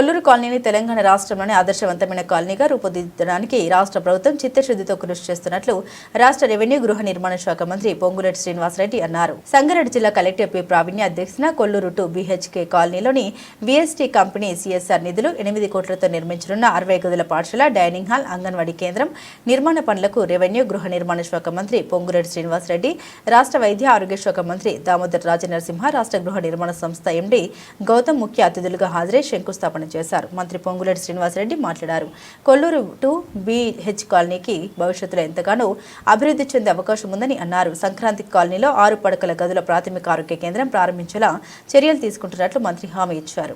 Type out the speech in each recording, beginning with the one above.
కొల్లూరు కాలనీని తెలంగాణ రాష్ట్రంలోని ఆదర్శవంతమైన కాలనీగా రూపుదిద్దడానికి రాష్ట్ర ప్రభుత్వం చిత్తశుద్ధితో కృషి చేస్తున్నట్లు రాష్ట్ర రెవెన్యూ గృహ నిర్మాణ శాఖ మంత్రి పొంగులేటి శ్రీనివాసరెడ్డి అన్నారు. సంగారెడ్డి జిల్లా కలెక్టర్ పి ప్రావీణ్య అధ్యక్షతన కొల్లూరు 2 BHK కాలనీలోని VST కంపెనీ CSR నిధులు 8 కోట్లతో నిర్మించనున్న 60 గదుల పాఠశాల, డైనింగ్ హాల్, అంగన్వాడీ కేంద్రం నిర్మాణ పనులకు రెవెన్యూ గృహ నిర్మాణ శాఖ మంత్రి పొంగులేటి శ్రీనివాసరెడ్డి, రాష్ట్ర వైద్య ఆరోగ్య శాఖ మంత్రి దామోదర్ రాజనరసింహ, రాష్ట్ర గృహ నిర్మాణ సంస్థ MD గౌతమ్ ముఖ్య అతిథులుగా హాజరై శంకుస్థాపన చేశారు. మంత్రి పొంగులేటి శ్రీనివాసరెడ్డి మాట్లాడారు. కొల్లూరు 2 BH కాలనీకి భవిష్యత్తులో ఎంతగానో అభివృద్ధి చెందే అవకాశం ఉందని అన్నారు. సంక్రాంతి కాలనీలో 6 పడకల గదుల ప్రాథమిక ఆరోగ్య కేంద్రం ప్రారంభించేలా చర్యలు తీసుకుంటున్నట్లు మంత్రి హామీ ఇచ్చారు.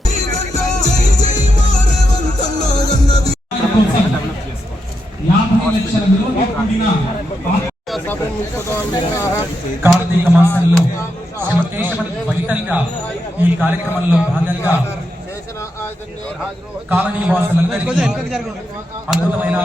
కార్తీక మాసంలో ఈ కార్యక్రమంలో భాగంగా కాలనీ వాసులందరికీ అద్భుతమైన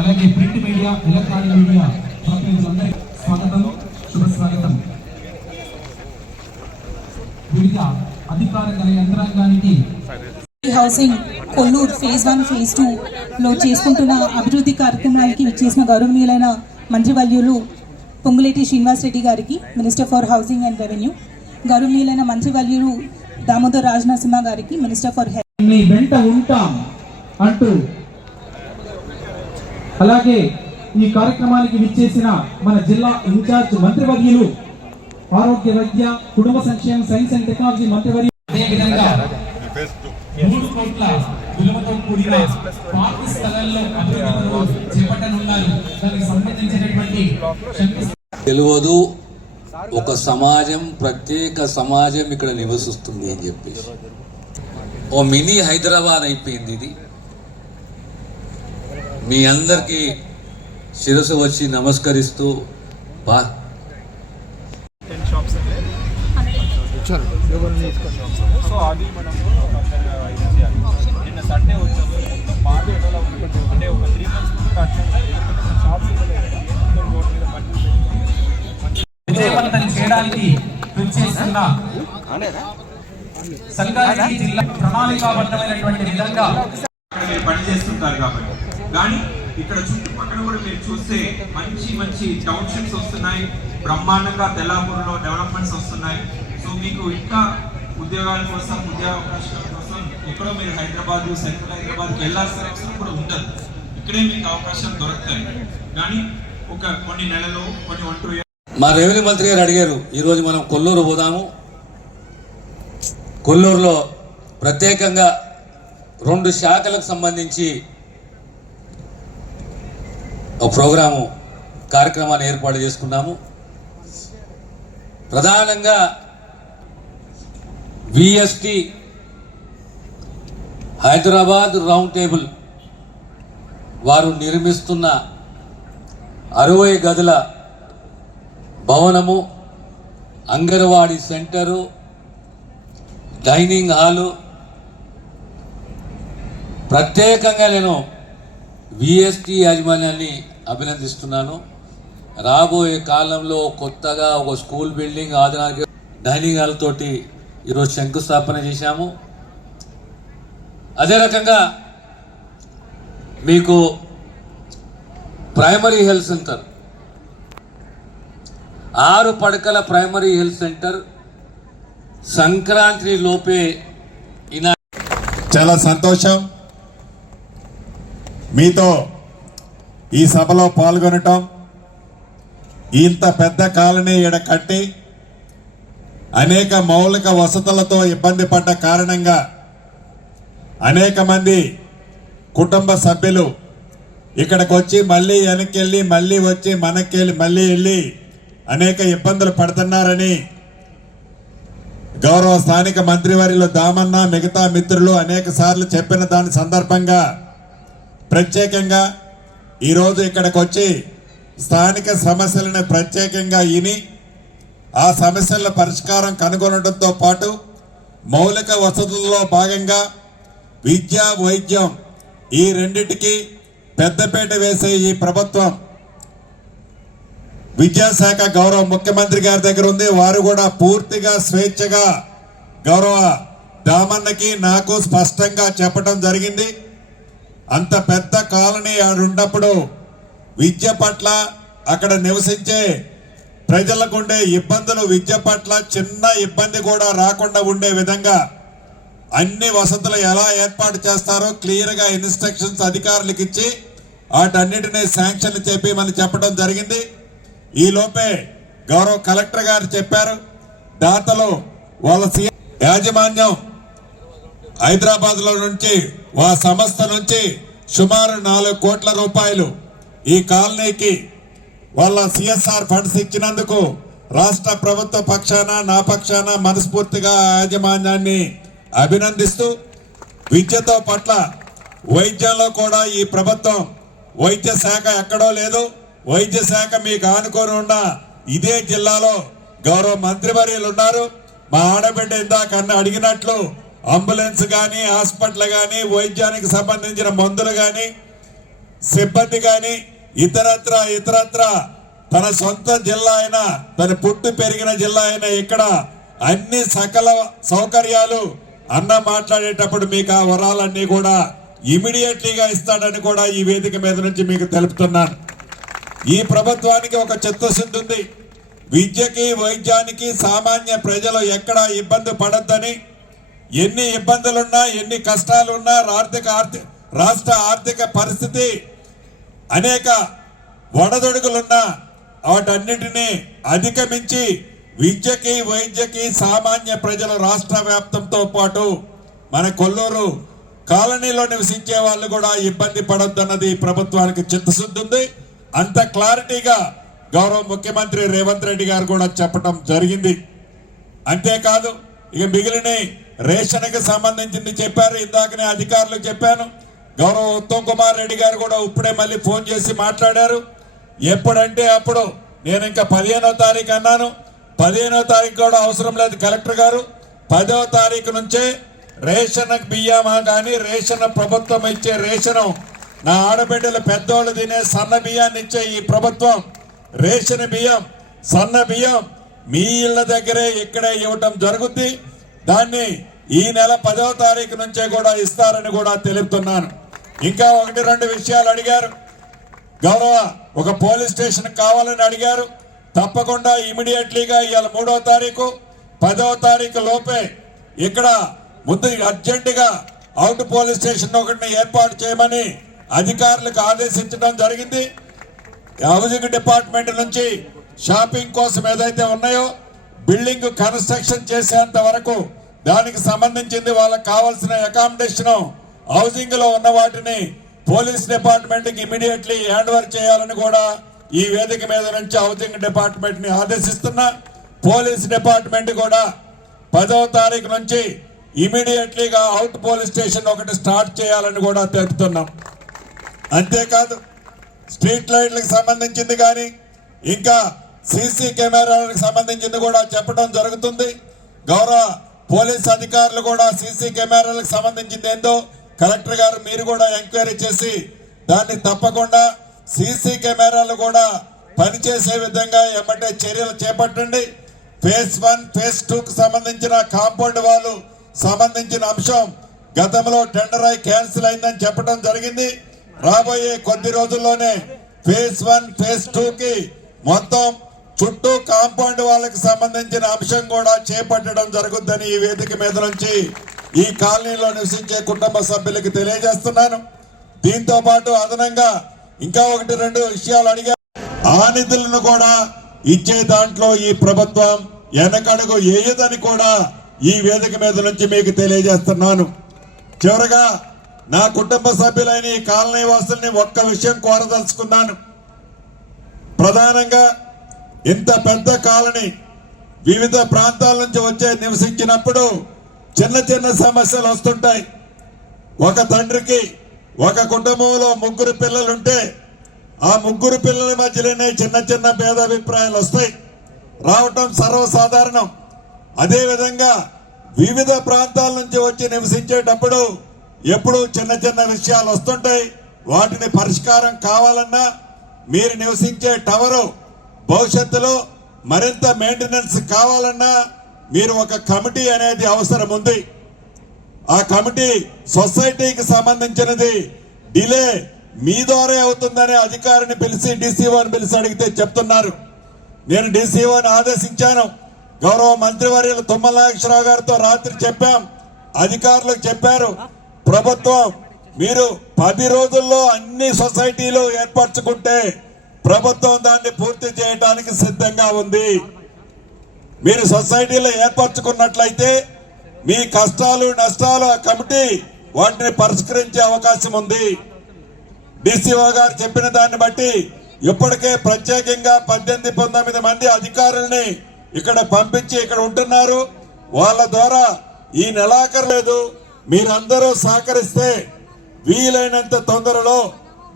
అలాగే ప్రింట్ మీడియా, ఎలక్ట్రానిక్ మీడియా ప్రతినిధులందరికీ స్వాగతం, శుభస్వాగతం. వివిధ అధికార యంత్రాంగానికి హౌసింగ్ కొల్లూరు ఫేజ్ 1, ఫేజ్ 2 లో చేసుకుంటున్న అభివృద్ధి కార్యక్రమాలకి చేసిన గౌరవనీయులైన మంత్రివర్యులు పొంగులేటి శ్రీనివాసరెడ్డి గారికి, minister for housing and revenue, గౌరవనీయులైన మంత్రివర్యులు దామోదర్ రాజనరసింహ గారికి, మినిస్టర్ ఫర్ హెల్త్, వెంట ఉంటాం అంటూ అలాగే ఈ కార్యక్రమానికి విచ్చేసిన మన జిల్లా ఇన్ఛార్జ్ మంత్రివర్యులు ఆరోగ్య వైద్య కుటుంబ సంక్షేమ సైన్స్ అండ్ టెక్నాలజీ మంత్రివర్యులు, అదేవిధంగా 3 కోట్ల విలువతో కూడిన పార్టీ స్థలాల్లో అభివృద్ధి చేపట్టనున్నారు. దానికి సంబంధించినటువంటి తెలియదు ఒక సమాజం, ప్రత్యేక సమాజం ఇక్కడ నివసిస్తుంది అని చెప్పేసి ఓ మినీ హైదరాబాద్ అయిపోయింది ఇది. మీ అందరికీ శిరస్సు వచ్చి నమస్కరిస్తూ సండే వచ్చాము అంటే ఒక 3 months చేయడానికి సంగారెడ్డి జిల్లా ప్రణాళికాబద్ధమైనటువంటి విధంగా మీరు పనిచేస్తుంటారు కాబట్టి. కానీ ఇక్కడ చుట్టుపక్కల కూడా మీరు చూస్తే మంచి టౌన్షిప్స్ వస్తున్నాయి, బ్రహ్మాండంగా తెల్లాపూర్లో డెవలప్మెంట్స్ వస్తున్నాయి. సో మీకు ఇంకా ఉద్యోగాల కోసం, ఉద్యోగ అవకాశాల కోసం ఎక్కడో మీరు హైదరాబాద్, సెంట్రల్ హైదరాబాద్కి వెళ్ళాల్సిన అవసరం కూడా ఉండదు. ఇక్కడే మీకు అవకాశాలు దొరుకుతాయి. కానీ ఒక కొన్ని నెలలు, కొన్ని 1-2 years. మా రెవెన్యూ మంత్రి గారు అడిగారు, ఈరోజు మనం కొల్లూరు పోదాము. కొల్లూరులో ప్రత్యేకంగా 2 శాఖలకు సంబంధించి ఒక కార్యక్రమాన్ని ఏర్పాటు చేసుకున్నాము. ప్రధానంగా VST హైదరాబాద్ రౌండ్ టేబుల్ వారు నిర్మిస్తున్న 60 గదుల భవనము, అంగన్వాడీ సెంటరు, డైనింగ్ హాలు, ప్రత్యేకంగా నేను VST యాజమాన్యాన్ని అభినందిస్తున్నాను. రాబోయే కాలంలో కొత్తగా ఒక స్కూల్ బిల్డింగ్, ఆధునిక డైనింగ్ హాల్ తోటి ఈరోజు శంకుస్థాపన చేశాము. అదే రకంగా మీకు ప్రైమరీ హెల్త్ సెంటర్, 6 పడకల ప్రైమరీ హెల్త్ సెంటర్ సంక్రాంతి లోపే చాలా సంతోషం మీతో ఈ సభలో పాల్గొనటం. ఇంత పెద్ద కాలనీ ఈడ కట్టి అనేక మౌలిక వసతులతో ఇబ్బంది పడ్డ కారణంగా అనేక మంది కుటుంబ సభ్యులు ఇక్కడికి వచ్చి మళ్ళీ వెనక్కి వెళ్ళి, మళ్ళీ వచ్చి మనకెళ్ళి, మళ్ళీ వెళ్ళి అనేక ఇబ్బందులు పడుతున్నారని గౌరవ స్థానిక మంత్రివర్యులు దామన్న, మిగతా మిత్రులు అనేక సార్లు చెప్పిన దాని సందర్భంగా ప్రత్యేకంగా ఈరోజు ఇక్కడికి వచ్చి స్థానిక సమస్యలను ప్రత్యేకంగా విని ఆ సమస్యల పరిష్కారం కనుగొనడంతో పాటు మౌలిక వసతుల్లో భాగంగా విద్య, వైద్యం ఈ రెండిటికి పెద్దపీట వేసే ఈ ప్రభుత్వం విద్యాశాఖ గౌరవ ముఖ్యమంత్రి గారి దగ్గర ఉంది. వారు కూడా పూర్తిగా స్వేచ్ఛగా గౌరవ దామన్నకి నాకు స్పష్టంగా చెప్పడం జరిగింది. అంత పెద్ద కాలనీ ఆడున్నప్పుడు విద్య పట్ల అక్కడ నివసించే ప్రజలకు ఉండే ఇబ్బందులు, విద్య పట్ల చిన్న ఇబ్బంది కూడా రాకుండా ఉండే విధంగా అన్ని వసతులు ఎలా ఏర్పాటు చేస్తారో క్లియర్గా ఇన్స్ట్రక్షన్స్ అధికారులకు ఇచ్చి వాటన్నిటినీ శాంక్షన్ చేపించమని చెప్పడం జరిగింది. ఈ లోపే గౌరవ కలెక్టర్ గారు చెప్పారు, దాతలు వాళ్ళ యాజమాన్యం హైదరాబాద్ లో నుంచి ఆ సంస్థ నుంచి సుమారు 4 కోట్ల రూపాయలు ఈ కాలనీకి వాళ్ళ సిఎస్ఆర్ ఫండ్స్ ఇచ్చినందుకు రాష్ట్ర ప్రభుత్వ పక్షాన నా పక్షాన మనస్ఫూర్తిగా యాజమాన్యాన్ని అభినందిస్తూ, విద్యతో పట్ల వైద్యంలో కూడా ఈ ప్రభుత్వం వైద్య శాఖ ఎక్కడో లేదు. వైద్య శాఖ మీకు ఆనుకొని ఉన్న ఇదే జిల్లాలో గౌరవ మంత్రివర్యులు ఉన్నారు. మా ఆడబిడ్డ ఇందాక అడిగినట్లు అంబులెన్స్ కానీ, హాస్పిటల్ కానీ, వైద్యానికి సంబంధించిన మందులు కానీ, సిబ్బంది కానీ, ఇతరత్ర తన సొంత జిల్లా అయినా, తన పుట్టి పెరిగిన జిల్లా అయినా ఇక్కడ అన్ని సకల సౌకర్యాలు అన్న మాట్లాడేటప్పుడు మీకు ఆ వరాలన్నీ కూడా ఇమీడియట్లీగా ఇస్తాడని కూడా ఈ వేదిక మీద నుంచి మీకు తెలుపుతున్నాను. ఈ ప్రభుత్వానికి ఒక చిత్తశుద్ధి ఉంది. విద్యకి, వైద్యానికి సామాన్య ప్రజలు ఎక్కడా ఇబ్బంది పడొద్దని, ఎన్ని ఇబ్బందులున్నా, ఎన్ని కష్టాలున్నా, రాష్ట్ర ఆర్థిక పరిస్థితి అనేక ఒడదొడుగులున్నా వాటన్నిటినీ అధిగమించి విద్యకి, వైద్యకి సామాన్య ప్రజలు రాష్ట్ర వ్యాప్తంతో పాటు మన కొల్లూరు కాలనీలో నివసించే వాళ్ళు కూడా ఇబ్బంది పడొద్దన్నది ప్రభుత్వానికి చిత్తశుద్ధి ఉంది. అంత క్లారిటీగా గౌరవ ముఖ్యమంత్రి రేవంత్ రెడ్డి గారు కూడా చెప్పడం జరిగింది. అంతేకాదు ఇక మిగిలిన రేషన్కి సంబంధించింది చెప్పారు. ఇందాకనే అధికారులకు చెప్పాను. గౌరవ ఉత్తమ్ కుమార్ రెడ్డి గారు కూడా ఇప్పుడే మళ్ళీ ఫోన్ చేసి మాట్లాడారు. ఎప్పుడంటే అప్పుడు నేను ఇంకా 15వ తారీఖు అన్నాను. 15వ తారీఖు కూడా అవసరం లేదు కలెక్టర్ గారు. 10వ తారీఖు నుంచే రేషన్ బియ్యమా కానీ, రేషన్ ప్రభుత్వం ఇచ్చే రేషను, నా ఆడబిడ్డలు పెద్దోళ్ళు తినే సన్న బియ్యాన్ని ఇచ్చే ఈ ప్రభుత్వం రేషన్ బియ్యం, సన్న బియ్యం మీ ఇళ్ల దగ్గరే ఇక్కడే ఇవ్వటం జరుగుద్ది. దాన్ని ఈ నెల 10వ తారీఖు నుంచే కూడా ఇస్తారని కూడా తెలుపుతున్నాను. ఇంకా 1-2 విషయాలు అడిగారు. గౌరవ ఒక పోలీస్ స్టేషన్ కావాలని అడిగారు. తప్పకుండా ఇమీడియట్లీగా ఇవాళ 3వ తారీఖు 10వ తారీఖు లోపే ఇక్కడ ముందు అర్జెంటుగా అవుట్ పోలీస్ స్టేషన్ ఒకటిని ఏర్పాటు చేయమని అధికారులకు ఆదేశించడం జరిగింది. హౌసింగ్ డిపార్ట్మెంట్ నుంచి షాపింగ్ కోసం ఏదైతే ఉన్నాయో బిల్డింగ్ కన్స్ట్రక్షన్ చేసేంత వరకు దానికి సంబంధించింది వాళ్ళకి కావాల్సిన అకామిడేషన్ హౌసింగ్ లో ఉన్న వాటిని పోలీస్ డిపార్ట్మెంట్ కి ఇమీడియట్లీ హ్యాండ్ ఓవర్ చేయాలని కూడా ఈ వేదిక మీద నుంచి హౌసింగ్ డిపార్ట్మెంట్ ని ఆదేశిస్తున్నా. పోలీస్ డిపార్ట్మెంట్ కూడా 10వ తారీఖు నుంచి ఇమీడియట్లీగా అవుట్ పోలీస్ స్టేషన్ ఒకటి స్టార్ట్ చేయాలని కూడా తెలుపుతున్నాం. అంతేకాదు స్ట్రీట్ లైట్లకు సంబంధించింది కానీ, ఇంకా సీసీ కెమెరాలకు సంబంధించింది కూడా చెప్పడం జరుగుతుంది. గౌరవ పోలీస్ అధికారులు కూడా సీసీ కెమెరాలకు సంబంధించింది ఏందో కలెక్టర్ గారు మీరు కూడా ఎంక్వైరీ చేసి దాన్ని తప్పకుండా సీసీ కెమెరాలు కూడా పనిచేసే విధంగా ఎమ్మటే చర్యలు చేపట్టండి. ఫేజ్ 1, ఫేజ్ 2కు సంబంధించిన కాంపౌండ్ వాళ్ళు సంబంధించిన అంశం గతంలో టెండర్ అయి క్యాన్సిల్ అయిందని చెప్పడం జరిగింది. రాబోయే కొద్ది రోజుల్లోనే ఫేజ్ 1, ఫేజ్ 2కి మొత్తం చుట్టూ కాంపౌండ్ వాళ్ళకి సంబంధించిన అంశం కూడా చేపట్టడం జరుగుద్దని ఈ వేదిక మీద నుంచి ఈ కాలనీలో నివసించే కుటుంబ సభ్యులకు తెలియజేస్తున్నాను. దీంతో పాటు అదనంగా ఇంకా 1-2 విషయాలు అడిగారు. ఆ నిధులను కూడా ఇచ్చే దాంట్లో ఈ ప్రభుత్వం వెనకడుగు వేయదని కూడా ఈ వేదిక మీద నుంచి మీకు తెలియజేస్తున్నాను. చివరగా నా కుటుంబ సభ్యులైన ఈ కాలనీ వాసుల్ని ఒక్క విషయం కోరదలుచుకున్నాను. ప్రధానంగా ఇంత పెద్ద కాలనీ వివిధ ప్రాంతాల నుంచి వచ్చే నివసించినప్పుడు చిన్న చిన్న సమస్యలు వస్తుంటాయి. ఒక తండ్రికి ఒక కుటుంబంలో 3 పిల్లలుంటే ఆ 3 పిల్లల మధ్యలోనే చిన్న చిన్న భేదాభిప్రాయాలు వస్తాయి, రావటం సర్వసాధారణం. అదేవిధంగా వివిధ ప్రాంతాల నుంచి వచ్చి నివసించేటప్పుడు ఎప్పుడు చిన్న చిన్న విషయాలు వస్తుంటాయి. వాటిని పరిష్కారం కావాలన్నా మీరు నివసించే టవరు భవిష్యత్తులో మరింత మెయింటెనెన్స్ కావాలన్నా మీరు ఒక కమిటీ అనేది అవసరం ఉంది. ఆ కమిటీ సొసైటీకి సంబంధించినది. డిలే మీ ద్వారా అవుతుందనే అధికారిని పిలిచి డీసీఓని పిలిచి అడిగితే చెప్తున్నారు. నేను డీసీఓని ఆదేశించాను. గౌరవ మంత్రివర్యులు తుమ్మల నాగేశ్వరరావు గారితో రాత్రి చెప్పాం, అధికారులకు చెప్పారు. ప్రభుత్వం మీరు 10 రోజుల్లో అన్ని సొసైటీలు ఏర్పరచుకుంటే ప్రభుత్వం దాన్ని పూర్తి చేయడానికి సిద్ధంగా ఉంది. మీరు సొసైటీలో ఏర్పరచుకున్నట్లయితే మీ కష్టాలు నష్టాలు ఆ కమిటీ వాటిని పరిష్కరించే అవకాశం ఉంది. డీసీఓ గారు చెప్పిన దాన్ని బట్టి ఇప్పటికే ప్రత్యేకంగా 18-19 మంది అధికారుల్ని ఇక్కడ పంపించి ఇక్కడ ఉంటున్నారు. వాళ్ళ ద్వారా ఈ నెలాఖరు లేదు, మీరందరూ సహకరిస్తే వీలైనంత తొందరలో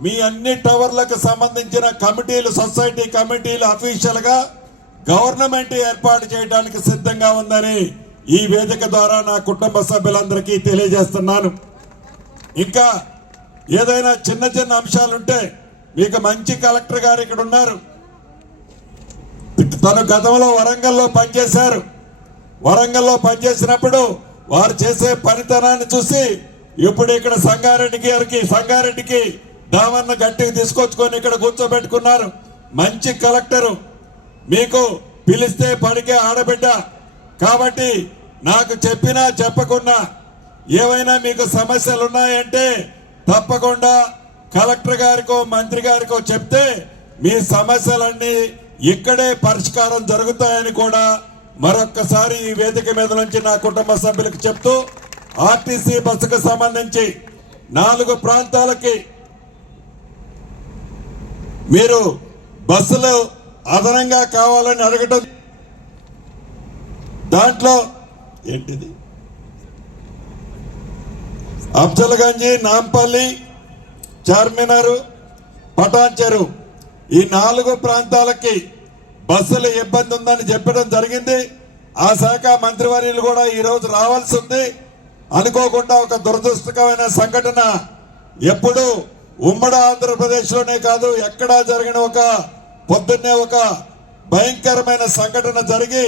మీ అన్ని టవర్లకు సంబంధించిన కమిటీలు, సొసైటీ కమిటీలు అఫీషియల్ గా గవర్నమెంట్ ఏర్పాటు చేయడానికి సిద్ధంగా ఉందని ఈ వేదిక ద్వారా నా కుటుంబ సభ్యులందరికీ తెలియజేస్తున్నాను. ఇంకా ఏదైనా చిన్న చిన్న అంశాలుంటే మీకు మంచి కలెక్టర్ గారు ఇక్కడ ఉన్నారు. తను గతంలో వరంగల్లో పనిచేశారు. వరంగల్లో పనిచేసినప్పుడు వారు చేసే పనితనాన్ని చూసి ఇప్పుడు ఇక్కడ సంగారెడ్డికి దామన్న గట్టికి తీసుకొచ్చుకొని ఇక్కడ కూర్చోబెట్టుకున్నారు. మంచి కలెక్టరు, మీకు పిలిస్తే పడికే ఆడబిడ్డ. కాబట్టి నాకు చెప్పినా చెప్పకున్నా ఏవైనా మీకు సమస్యలు ఉన్నాయంటే తప్పకుండా కలెక్టర్ గారికో మంత్రి గారికో చెప్తే మీ సమస్యలన్నీ ఇక్కడే పరిష్కారం జరుగుతాయని కూడా మరొక్కసారి ఈ వేదిక మీద నుంచి నా కుటుంబ సభ్యులకు చెప్తూ, ఆర్టీసీ బస్సుకు సంబంధించి 4 ప్రాంతాలకి మీరు బస్సులు అదనంగా కావాలని అడగటం, దాంట్లో ఏంటిది అఫ్జల్గంజ్, నాంపల్లి, చార్మినార్, పటాన్ చెరువు ఈ 4 ప్రాంతాలకి బస్సుల ఇబ్బంది ఉందని చెప్పడం జరిగింది. ఆ శాఖ మంత్రివర్యులు కూడా ఈ రోజు రావాల్సి ఉంది. అనుకోకుండా ఒక దురదృష్టకరమైన సంఘటన ఎప్పుడు ఉమ్మడి ఆంధ్రప్రదేశ్ లోనే కాదు ఎక్కడా జరిగిన పొద్దున్నే ఒక భయంకరమైన సంఘటన జరిగి